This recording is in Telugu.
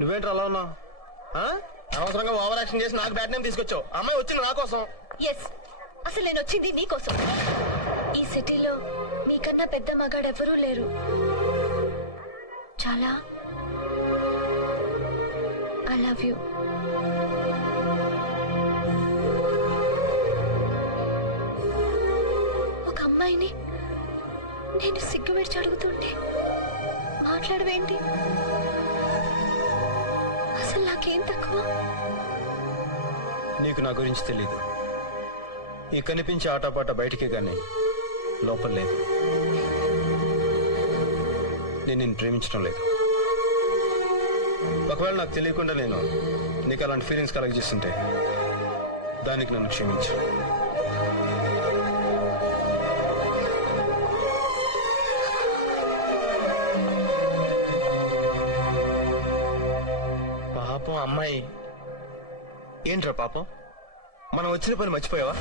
నువ్వేంటి అలా ఉన్నావు? అనవసరంగా ఓవర్ యాక్షన్ చేసి నాకు బ్యాడ్ నేమ్ తీసుకొచ్చావు. అమ్మాయి వచ్చింది నా కోసం. ఎస్, అసలు నేను వచ్చింది నీకోసం. ఈ సిటీలో నీకన్నా పెద్ద మగాడెవరూ లేరు. చాలా ఐ లవ్ యూ. ఒక అమ్మాయిని నేను సిగ్గు విడిచి అడుగుతుంటే మాట్లాడవేంటి? అసలు నాకేం తక్కువ? నీకు నా గురించి తెలీదు. ఈ కనిపించే ఆటపాట బయటికి గానీ లోపల లేదు. నేను నిన్ను ప్రేమించడం లేదు. ఒకవేళ నాకు తెలియకుండా నేను నీకు అలాంటి ఫీలింగ్స్ కలగజేస్తుంటే దానికి నన్ను క్షమించు. పాపం అమ్మాయి. ఏంట్రా పాపం, మనం వచ్చిన పని మర్చిపోయావా?